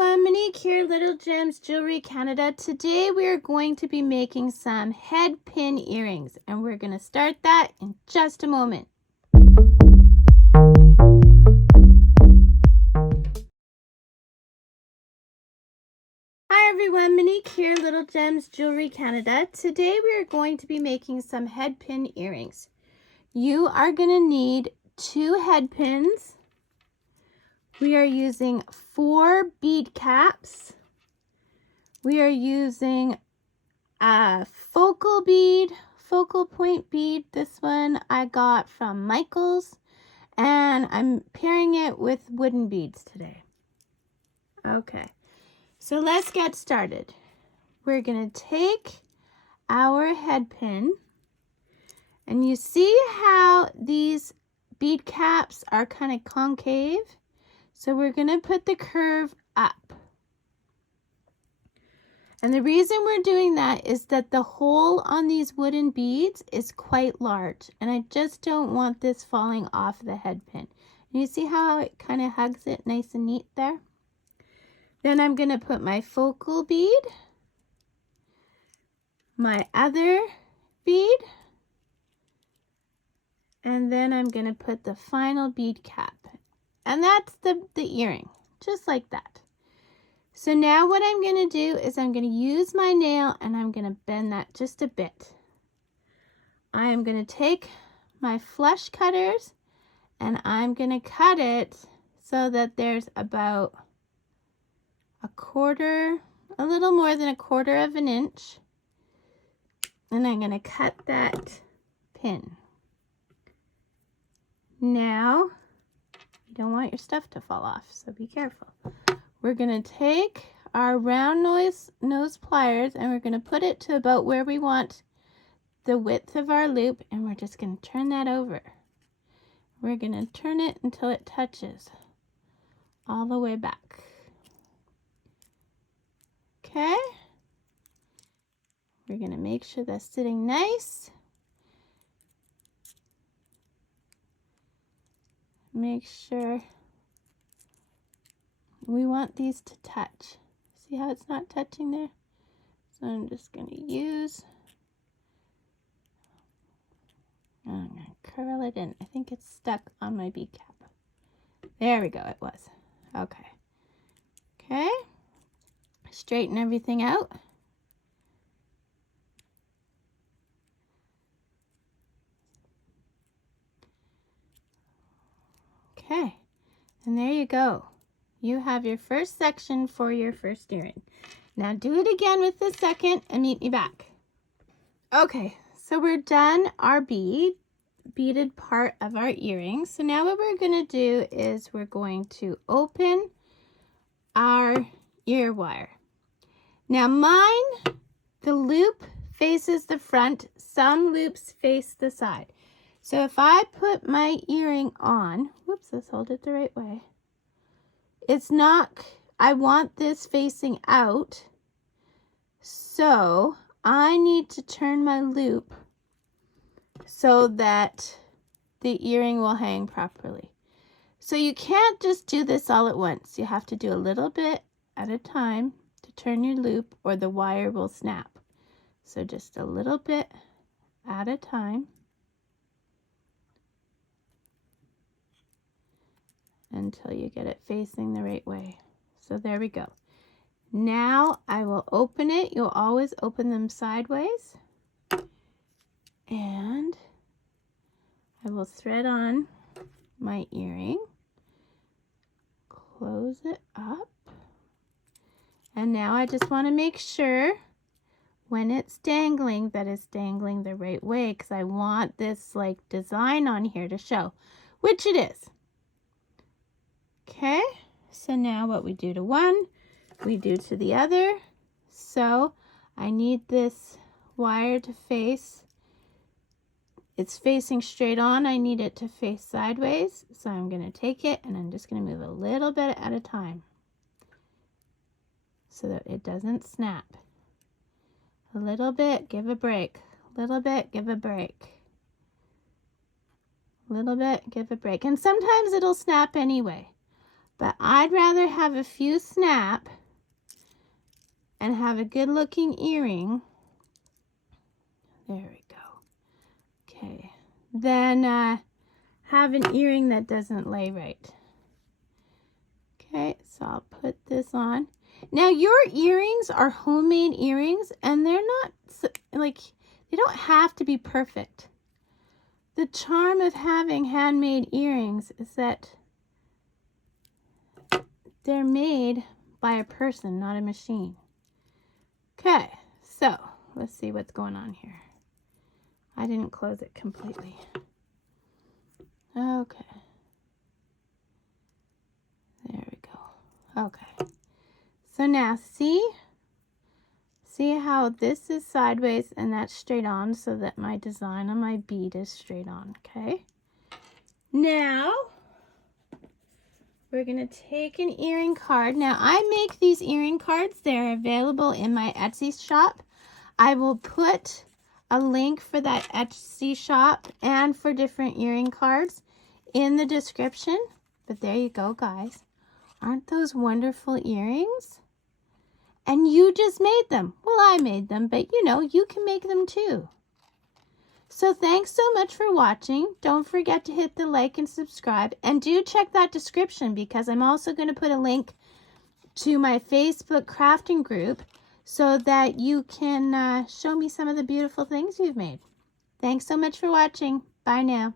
everyone, Monique here, Little Gems Jewelry Canada. Today we are going to be making some head pin earrings, and we're going to start that in just a moment. Hi everyone, Monique here, Little Gems Jewelry Canada. Today we are going to be making some head pin earrings. You are going to need 2 head pins. We are using 4 bead caps. We are using a focal point bead. This one I got from Michael's, and I'm pairing it with wooden beads today. Okay, so let's get started. We're going to take our head pin, and you see how these bead caps are kind of concave? So we're going to put the curve up. And the reason we're doing that is that the hole on these wooden beads is quite large, and I just don't want this falling off the head pin. And you see how it kind of hugs it nice and neat there? Then I'm going to put my focal bead, my other bead, and then I'm going to put the final bead cap. And that's the earring, just like that. So now what I'm going to do is I'm going to use my nail and I'm going to bend that just a bit. I am going to take my flush cutters and I'm going to cut it so that there's about a little more than 1/4 of an inch. And I'm going to cut that pin. Now, you don't want your stuff to fall off, so be careful. We're going to take our round nose pliers and we're going to put it to about where we want the width of our loop, and we're just going to turn that over. We're going to turn it until it touches all the way back. Okay? We're going to make sure that's sitting nice. Make sure we want these to touch. See how it's not touching there? So I'm just going to use, I'm going to curl it in. I think it's stuck on my bead cap. There we go, it was. Okay. Okay. Straighten everything out. Okay. And there you go. You have your first section for your first earring. Now do it again with the second and meet me back. Okay, so we're done our beaded part of our earring. So now what we're going to do is we're going to open our ear wire. Now mine, the loop faces the front, some loops face the side. So if I put my earring on, whoops, let's hold it the right way. It's not, I want this facing out, so I need to turn my loop so that the earring will hang properly. So you can't just do this all at once. You have to do a little bit at a time to turn your loop or the wire will snap. So just a little bit at a time. Until you get it facing the right way. So there we go. Now I will open it. You'll always open them sideways. And I will thread on my earring. Close it up. And now I just want to make sure when it's dangling that it's dangling the right way, because I want this like design on here to show, which it is. Okay, so now what we do to one, we do to the other. So I need this wire to face, it's facing straight on, I need it to face sideways. So I'm going to take it and I'm just going to move a little bit at a time so that it doesn't snap. A little bit, give a break. A little bit, give a break. A little bit, give a break. And sometimes it'll snap anyway. But I'd rather have a few snap and have a good looking earring. There we go. Okay. Then have an earring that doesn't lay right. Okay, so I'll put this on. Now your earrings are homemade earrings, and they're not like, they don't have to be perfect. The charm of having handmade earrings is that they're made by a person, not a machine. Okay, so let's see what's going on here. I didn't close it completely. Okay. There we go. Okay. So now see how this is sideways and that's straight on, so that my design on my bead is straight on, okay? Now we're going to take an earring card. Now I make these earring cards. They're available in my Etsy shop. I will put a link for that Etsy shop and for different earring cards in the description. But there you go, guys. Aren't those wonderful earrings? And you just made them. Well, I made them, but you know, you can make them too. So thanks so much for watching. Don't forget to hit the like and subscribe. And do check that description, because I'm also going to put a link to my Facebook crafting group so that you can show me some of the beautiful things you've made. Thanks so much for watching. Bye now.